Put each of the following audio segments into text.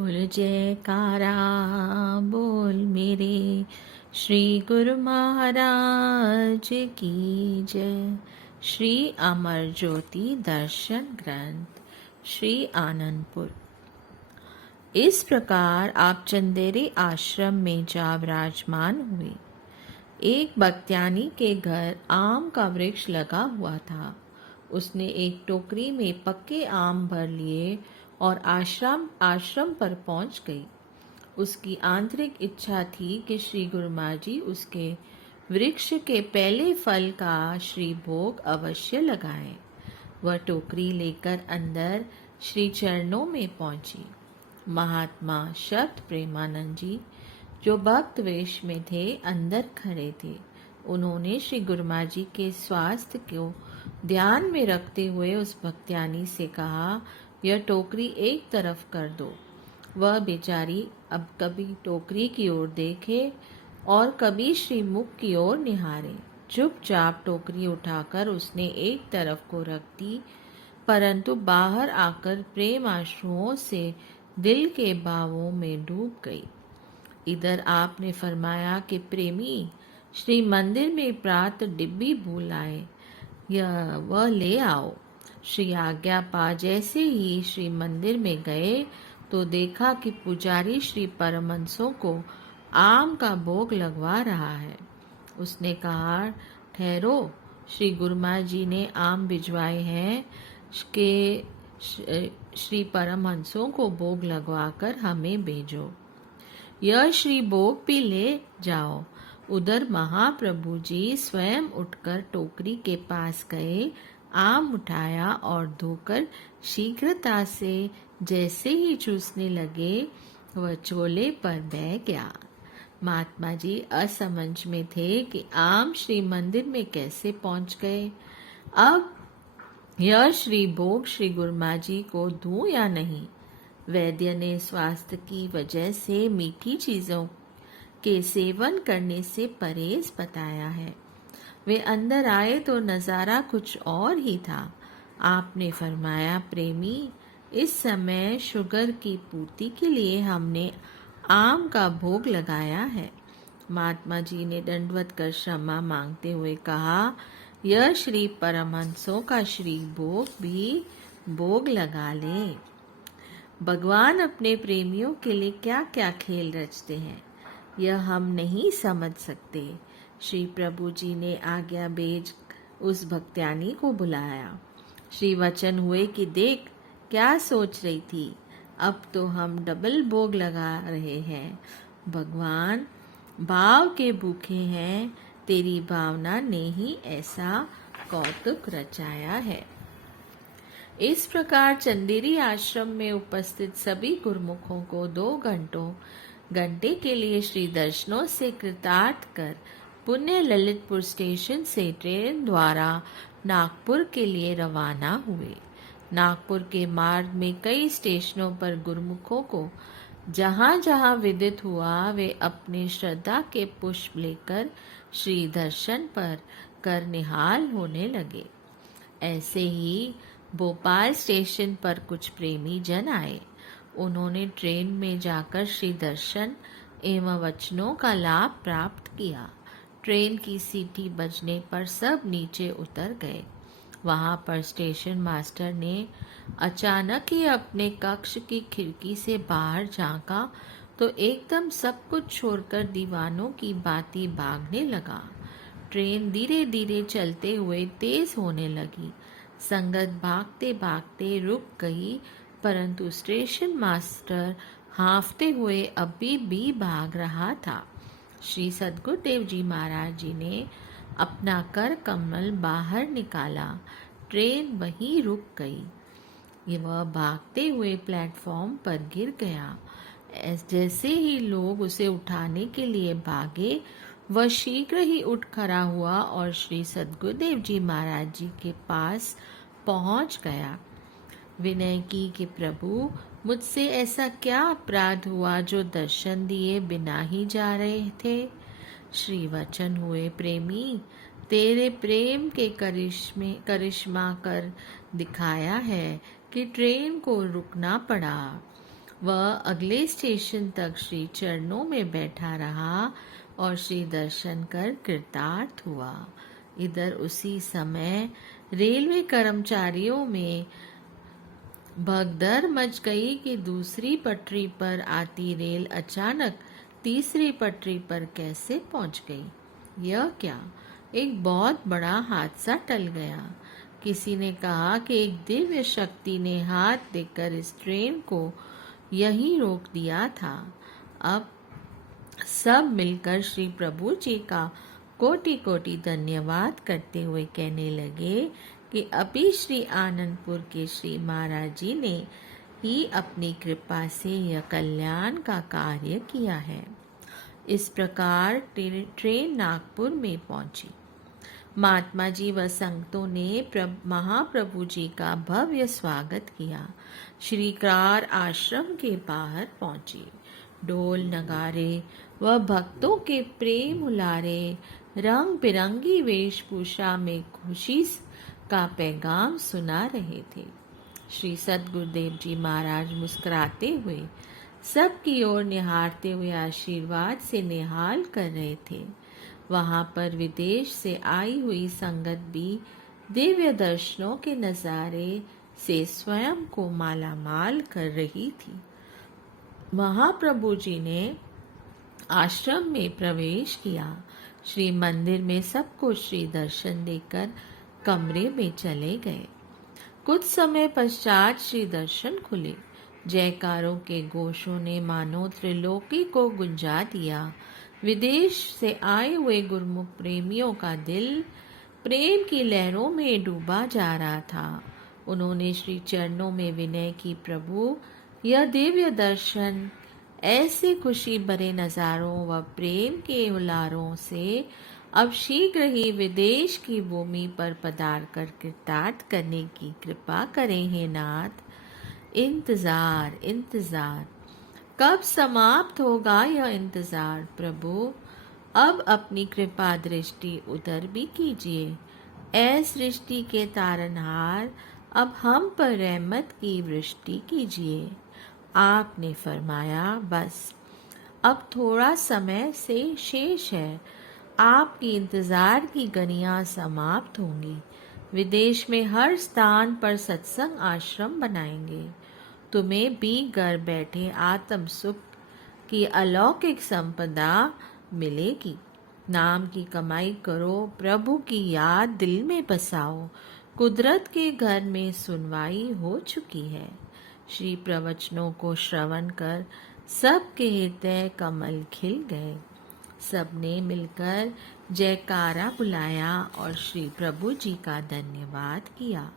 बोल जयकारा बोल मेरे श्री गुरु महाराज की जय। श्री अमर ज्योति दर्शन ग्रंथ श्री आनंदपुर। इस प्रकार आप चंदेरी आश्रम में जा विराजमान हुए। एक भक्त्यानी के घर आम का वृक्ष लगा हुआ था। उसने एक टोकरी में पक्के आम भर लिए और आश्रम पर पहुंच गई। उसकी आंतरिक इच्छा थी कि श्री गुरुमा जी उसके वृक्ष के पहले फल का श्री भोग अवश्य लगाएं। वह टोकरी लेकर अंदर श्री चरणों में पहुंची। महात्मा शब्द प्रेमानंद जी जो भक्त वेश में थे अंदर खड़े थे। उन्होंने श्री गुरुमा जी के स्वास्थ्य को ध्यान में रखते हुए उस भक्त्यानी से कहा, यह टोकरी एक तरफ कर दो। वह बेचारी अब कभी टोकरी की ओर देखे और कभी श्री मुख की ओर निहारे। चुपचाप टोकरी उठाकर उसने एक तरफ को रख दी, परंतु बाहर आकर प्रेम आंसुओं से दिल के भावों में डूब गई। इधर आपने फरमाया कि प्रेमी श्री मंदिर में प्रात डिब्बी भूल आए, यह वह ले आओ। श्री आज्ञा पा जैसे ही श्री मंदिर में गए तो देखा कि पुजारी श्री परमहंसों को आम का भोग लगवा रहा है। उसने कहा, ठहरो, श्री गुरुमा जी ने आम भिजवाए हैं कि श्री परमहंसों को भोग लगवाकर हमें भेजो। यह श्री भोग भी ले जाओ। उधर महाप्रभु जी स्वयं उठकर टोकरी के पास गए, आम उठाया और धोकर शीघ्रता से जैसे ही चूसने लगे वह चोले पर बह गया। महात्मा जी असमंज में थे कि आम श्री मंदिर में कैसे पहुंच गए। अब यह श्री भोग श्री गुरुमा जी को दूं या नहीं। वैद्य ने स्वास्थ्य की वजह से मीठी चीजों के सेवन करने से परहेज बताया है। वे अंदर आए तो नजारा कुछ और ही था। आपने फरमाया, प्रेमी इस समय शुगर की पूर्ति के लिए हमने आम का भोग लगाया है। महात्मा जी ने दंडवत कर क्षमा मांगते हुए कहा, यह श्री परमहंसों का श्री भोग भी भोग लगा ले। भगवान अपने प्रेमियों के लिए क्या क्या खेल रचते हैं, यह हम नहीं समझ सकते। श्री प्रभु जी ने आज्ञा भेज उस भक्त्यानी को बुलाया। श्री वचन हुए कि देख क्या सोच रही थी, अब तो हम डबल भोग लगा रहे हैं। भगवान भाव के भूखे हैं, तेरी भावना ने ही ऐसा कौतुक रचाया है। इस प्रकार चंदेरी आश्रम में उपस्थित सभी गुरुमुखों को 2 घंटे के लिए श्री दर्शनों से कृतार्थ कर पुण्य ललितपुर स्टेशन से ट्रेन द्वारा नागपुर के लिए रवाना हुए। नागपुर के मार्ग में कई स्टेशनों पर गुरुमुखों को जहाँ जहाँ विदित हुआ वे अपने श्रद्धा के पुष्प लेकर श्री दर्शन पर कर निहाल होने लगे। ऐसे ही भोपाल स्टेशन पर कुछ प्रेमी जन आए। उन्होंने ट्रेन में जाकर श्री दर्शन एवं वचनों का लाभ प्राप्त किया। ट्रेन की सीटी बजने पर सब नीचे उतर गए। वहां पर स्टेशन मास्टर ने अचानक ही अपने कक्ष की खिड़की से बाहर झांका तो एकदम सब कुछ छोड़कर दीवानों की भांति भागने लगा। ट्रेन धीरे धीरे चलते हुए तेज होने लगी। संगत भागते भागते रुक गई, परंतु स्टेशन मास्टर हांफते हुए अभी भी भाग रहा था। श्री सद्गुरुदेव जी महाराज जी ने अपना कर कमल बाहर निकाला। ट्रेन वहीं रुक गई। वह भागते हुए प्लेटफॉर्म पर गिर गया। जैसे ही लोग उसे उठाने के लिए भागे, वह शीघ्र ही उठ खड़ा हुआ और श्री सद्गुरुदेव जी महाराज जी के पास पहुंच गया। विनय की कि प्रभु मुझसे ऐसा क्या अपराध हुआ जो दर्शन दिए बिना ही जा रहे थे। श्री वचन हुए, प्रेमी तेरे प्रेम के करिश्मा कर दिखाया है कि ट्रेन को रुकना पड़ा। वह अगले स्टेशन तक श्री चरणों में बैठा रहा और श्री दर्शन कर कृतार्थ हुआ। इधर उसी समय रेलवे कर्मचारियों में भगदड़ मच गई कि दूसरी पटरी पर आती रेल अचानक तीसरी पटरी पर कैसे पहुंच गई। यह क्या, एक बहुत बड़ा हादसा टल गया। किसी ने कहा कि एक दिव्य शक्ति ने हाथ देकर इस ट्रेन को यहीं रोक दिया था। अब सब मिलकर श्री प्रभु जी का कोटि कोटि धन्यवाद करते हुए कहने लगे कि अभी श्री आनंदपुर के श्री महाराज जी ने ही अपनी कृपा से यह कल्याण का कार्य किया है। इस प्रकार ट्रेन नागपुर में पहुंची। महात्मा जी व संगतों ने महाप्रभु जी का भव्य स्वागत किया। श्रीकार आश्रम के बाहर पहुंचे। ढोल नगारे व भक्तों के प्रेम उलारे रंग बिरंगी वेशभूषा में खुशी का पैगाम सुना रहे थे। श्री सद्गुरुदेव जी महाराज मुस्कुराते हुए सबकी ओर निहारते हुए आशीर्वाद से निहाल कर रहे थे। वहां पर विदेश से आई हुई संगत भी दिव्य दर्शनों के नजारे से स्वयं को मालामाल कर रही थी। महाप्रभु जी ने आश्रम में प्रवेश किया। श्री मंदिर में सबको श्री दर्शन देकर कमरे में चले गए। कुछ समय पश्चात श्री दर्शन खुले। जयकारों के घोषों ने मानो त्रिलोकी को गुंजा दिया। विदेश से आए हुए गुरुमुख प्रेमियों का दिल प्रेम की लहरों में डूबा जा रहा था। उन्होंने श्री चरणों में विनय की, प्रभु यह दिव्य दर्शन ऐसे खुशी भरे नज़ारों व प्रेम के उलारों से अब शीघ्र ही विदेश की भूमि पर पधार कर कृतार्थ करने की कृपा करें हे नाथ। इंतजार इंतजार कब समाप्त होगा यह इंतजार प्रभु। अब अपनी कृपा दृष्टि उधर भी कीजिए। ऐ सृष्टि के तारनहार, अब हम पर रहमत की वृष्टि कीजिए। आपने फरमाया, बस अब थोड़ा समय से शेष है। आपकी इंतजार की घड़ियां समाप्त होंगी। विदेश में हर स्थान पर सत्संग आश्रम बनाएंगे। तुम्हें भी घर बैठे आत्म सुख की अलौकिक संपदा मिलेगी। नाम की कमाई करो, प्रभु की याद दिल में बसाओ। कुदरत के घर में सुनवाई हो चुकी है। श्री प्रवचनों को श्रवण कर सबके हृदय कमल खिल गए। सबने मिलकर जयकारा बुलाया और श्री प्रभु जी का धन्यवाद किया।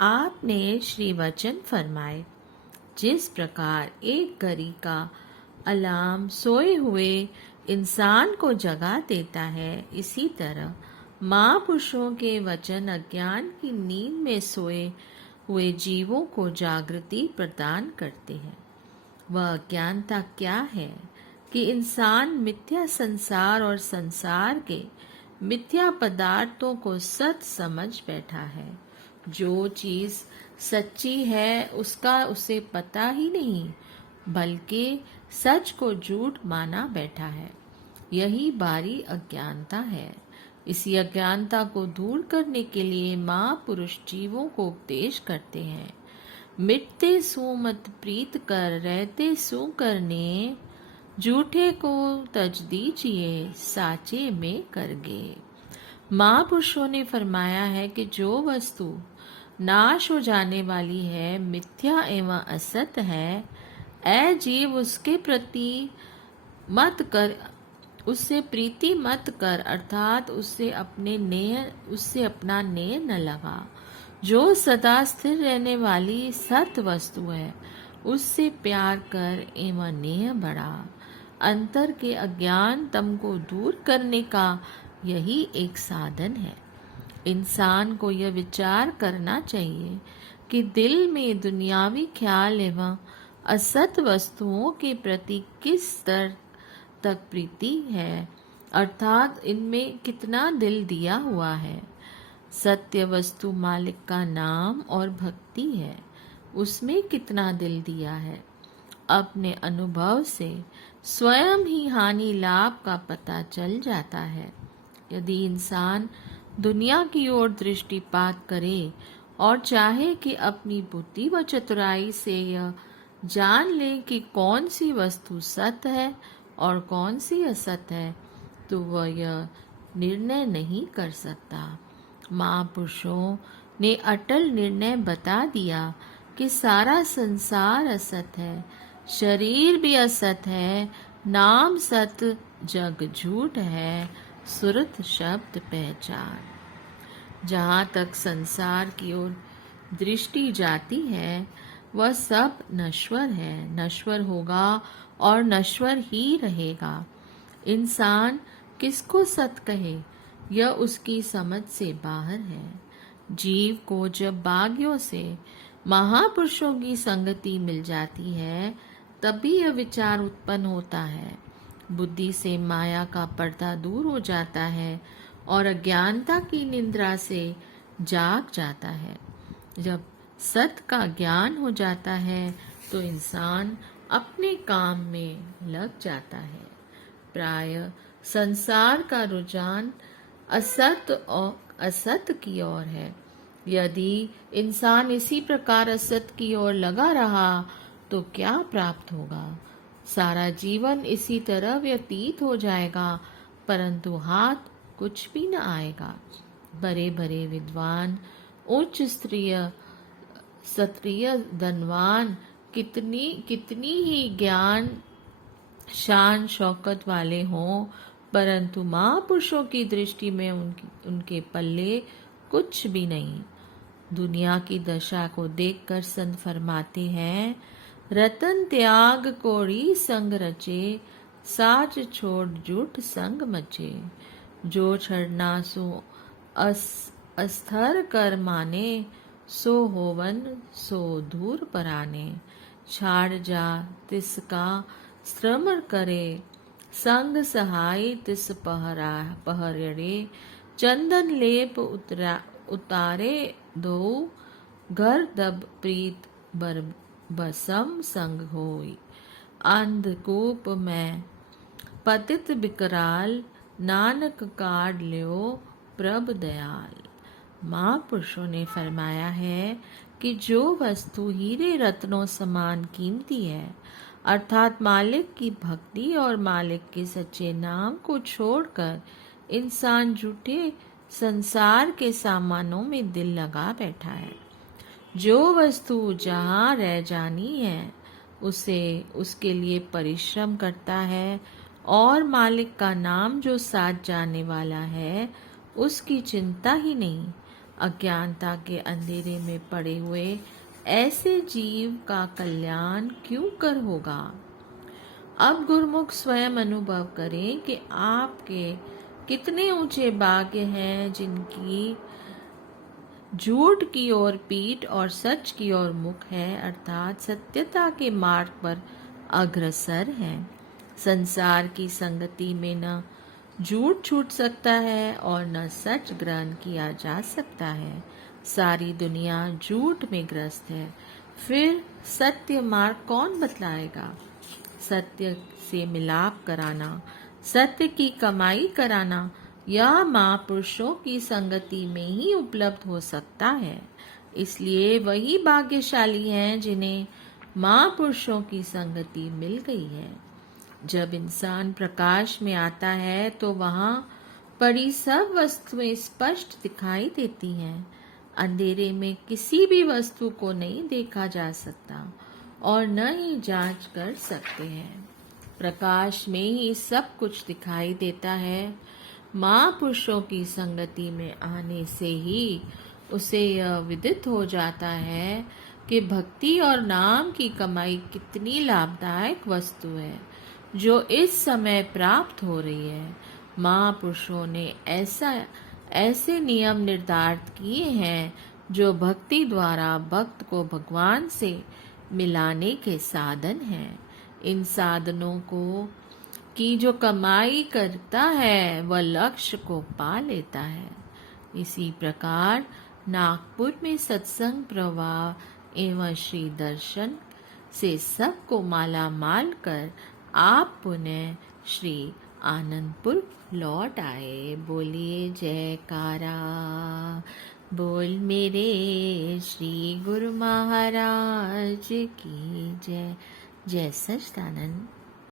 आपने श्री वचन फरमाए, जिस प्रकार एक घड़ी का अलार्म सोए हुए इंसान को जगा देता है, इसी तरह महापुरुषों के वचन अज्ञान की नींद में सोए हुए जीवों को जागृति प्रदान करते हैं। वह अज्ञानता क्या है कि इंसान मिथ्या संसार और संसार के मिथ्या पदार्थों को सच समझ बैठा है। जो चीज सच्ची है उसका उसे पता ही नहीं, बल्कि सच को झूठ माना बैठा है। यही बारी अज्ञानता है। इसी अज्ञानता को दूर करने के लिए महापुरुष जीवों को उपदेश करते हैं। मिटते सू मत प्रीत कर, रहते सू करने, झूठे को तज दीजिए, साचे में करगे। महापुरुषों ने फरमाया है कि जो वस्तु नाश हो जाने वाली है, मिथ्या एवं असत है, ऐ जीव उसके प्रति मत कर, उससे प्रीति मत कर, अर्थात उससे अपना नेह न लगा। जो सदा स्थिर रहने वाली सत वस्तु है, उससे प्यार कर एवं नेह बढ़ा। अंतर के अज्ञान तम को दूर करने का यही एक साधन है। इंसान को यह विचार करना चाहिए कि दिल में दुनियावी ख्याल एवं असत वस्तुओं के प्रति किस स्तर तक प्रीति है, अर्थात इनमें कितना दिल दिया हुआ है। सत्य वस्तु मालिक का नाम और भक्ति है, उसमें कितना दिल दिया है। अपने अनुभव से स्वयं ही हानि लाभ का पता चल जाता है। यदि इंसान दुनिया की ओर दृष्टिपात करे और चाहे कि अपनी बुद्धि व चतुराई से यह जान ले कि कौन सी वस्तु सत्य है और कौन सी असत है, तो वह यह निर्णय नहीं कर सकता। महापुरुषों ने अटल निर्णय बता दिया कि सारा संसार असत है, शरीर भी असत है, नाम सत्य जग झूठ है, सुरत शब्द पहचान। जहाँ तक संसार की ओर दृष्टि जाती है वह सब नश्वर है, नश्वर होगा और नश्वर ही रहेगा। इंसान किसको सत कहे यह उसकी समझ से बाहर है। जीव को जब बागियों से महापुरुषों की संगति मिल जाती है तभी यह विचार उत्पन्न होता है। बुद्धि से माया का पर्दा दूर हो जाता है और अज्ञानता की निद्रा से जाग जाता है। जब सत का ज्ञान हो जाता है तो इंसान अपने काम में लग जाता है। प्राय संसार का रुझान असत की ओर है। यदि इंसान इसी प्रकार असत की ओर लगा रहा तो क्या प्राप्त होगा? सारा जीवन इसी तरह व्यतीत हो जाएगा, परंतु हाथ कुछ भी न आएगा। बड़े बड़े विद्वान, उच्च स्त्रीय क्षत्रिय, धनवान, कितनी कितनी ही ज्ञान शान शौकत वाले हों, परंतु महापुरुषों की दृष्टि में उनके पल्ले कुछ भी नहीं। दुनिया की दशा को देखकर संत फरमाते हैं, रतन त्याग कोड़ी संग रचे, साज छोड़ झूठ संग मचे। जो छड़ना सो अस्थिर कर माने, सो होवन सो दूर पराने। छाड़ जा तिसका श्रम करे, संग सहाय तिस पहरे। चंदन लेप उतारे दो, घर दब प्रीत बर बसम संग होई। अंधकूप में पतित विकराल, नानक काढ़ ल्यो प्रभ दयाल। महापुरुषों ने फरमाया है कि जो वस्तु हीरे रत्नों समान कीमती है, अर्थात मालिक की भक्ति और मालिक के सच्चे नाम को छोड़कर इंसान झूठे संसार के सामानों में दिल लगा बैठा है। जो वस्तु जहाँ रह जानी है उसे उसके लिए परिश्रम करता है और मालिक का नाम जो साथ जाने वाला है उसकी चिंता ही नहीं। अज्ञानता के अंधेरे में पड़े हुए ऐसे जीव का कल्याण क्यों कर होगा? अब गुरुमुख स्वयं अनुभव करें कि आपके कितने ऊंचे भाग्य हैं जिनकी झूठ की ओर पीठ और सच की ओर मुख है, अर्थात सत्यता के मार्ग पर अग्रसर है। संसार की संगति में न झूठ छूट सकता है और न सच ग्रहण किया जा सकता है। सारी दुनिया झूठ में ग्रस्त है, फिर सत्य मार्ग कौन बतलाएगा? सत्य से मिलाप कराना, सत्य की कमाई कराना यह महापुरुषों की संगति में ही उपलब्ध हो सकता है। इसलिए वही भाग्यशाली हैं जिन्हें महापुरुषों की संगति मिल गई है। जब इंसान प्रकाश में आता है तो वहाँ पड़ी सब वस्तुएं स्पष्ट दिखाई देती हैं। अंधेरे में किसी भी वस्तु को नहीं देखा जा सकता और न ही जांच कर सकते हैं। प्रकाश में ही सब कुछ दिखाई देता है। महापुरुषों की संगति में आने से ही उसे यह विदित हो जाता है कि भक्ति और नाम की कमाई कितनी लाभदायक वस्तु है जो इस समय प्राप्त हो रही है। महापुरुषों ने ऐसे नियम निर्धारित किए हैं जो भक्ति द्वारा भक्त को भगवान से मिलाने के साधन हैं। इन साधनों को की जो कमाई करता है वह लक्ष्य को पा लेता है। इसी प्रकार नागपुर में सत्संग प्रवाह एवं श्री दर्शन से सबको माला माल कर आप पुनः श्री आनंदपुर लौट आए। बोलिए जयकारा। बोल मेरे श्री गुरु महाराज की जय। जय सच्चिदानंद।